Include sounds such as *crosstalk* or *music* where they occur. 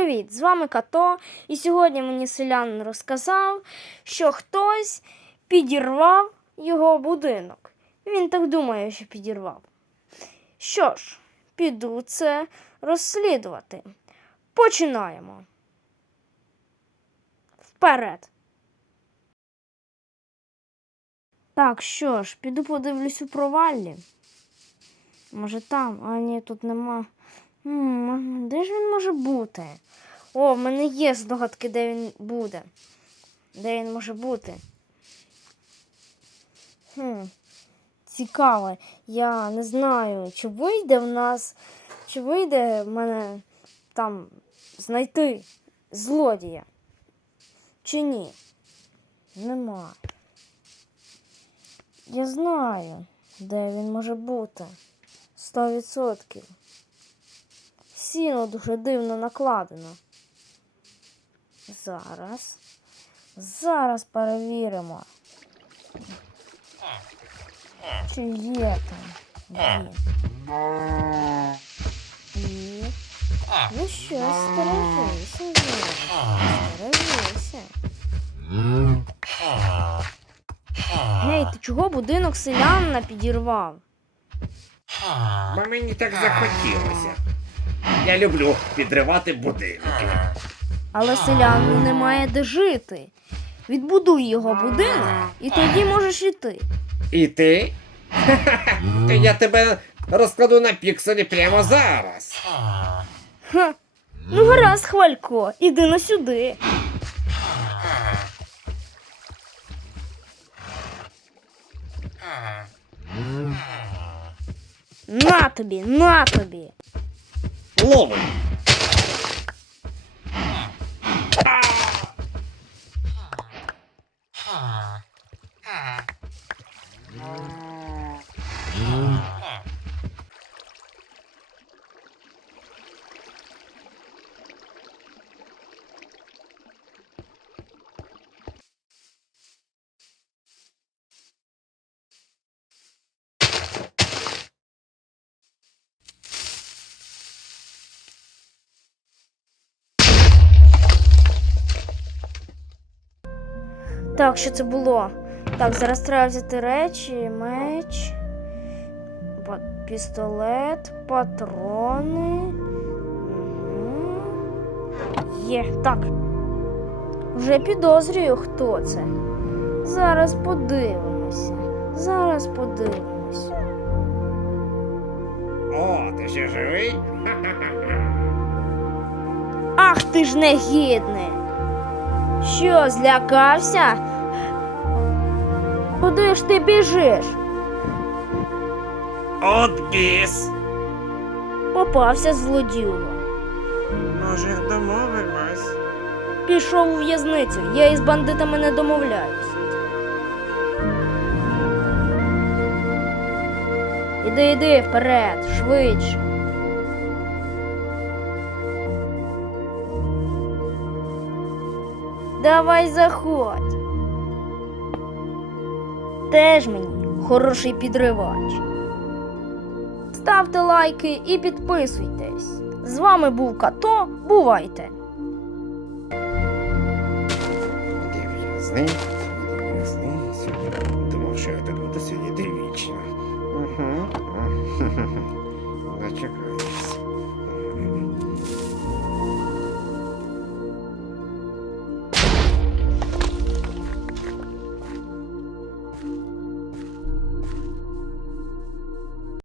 Привіт! З вами Като. І сьогодні мені селянин розказав, що хтось підірвав його будинок. Він так думає, що підірвав. Що ж, піду це розслідувати. Починаємо. Вперед. Так, що ж, піду подивлюсь у проваллі. Може там, а ні, тут нема. М, Де ж він може бути? О, в мене є здогадки, де він буде. Де він може бути? Хм, цікаво. Я не знаю, чи вийде в нас, чи вийде в мене там знайти злодія. Чи ні? Нема. Я знаю, де він може бути. Сто відсотків. Сіно дуже дивно накладено. Зараз. Зараз перевіримо. Чи є там? І. Ну що, стережися, стережися. Гей, ти чого будинок селянина підірвав? Бо мені так захотілося. Я люблю підривати будинки. Але селянину немає де жити. Відбудуй його будинок, і тоді можеш іти. І ти? То *laughs* я тебе розкладу на пікселі прямо зараз. Ха. Ну гаразд, хвалько, іди на сюди. На тобі, на тобі. Лови. Так, що це було? Так, зараз треба взяти речі, меч, пістолет, патрони. Є, так. Вже підозрюю, хто це. Зараз подивимося. Зараз подивимося. О, ти ще живий? Ах ти ж негідний! Що, злякався? Куди ж ти біжиш? От біс. Попався злодюга. Може, домовимось? Пішов у в'язницю, я із бандитами не домовляюсь. Іди, іди вперед, швидше. Давай заходь. Теж мені хороший підривач. Ставте лайки і підписуйтесь. З вами був Като. Бувайте! Думав, що я тут буду сидіти вічно. Угу.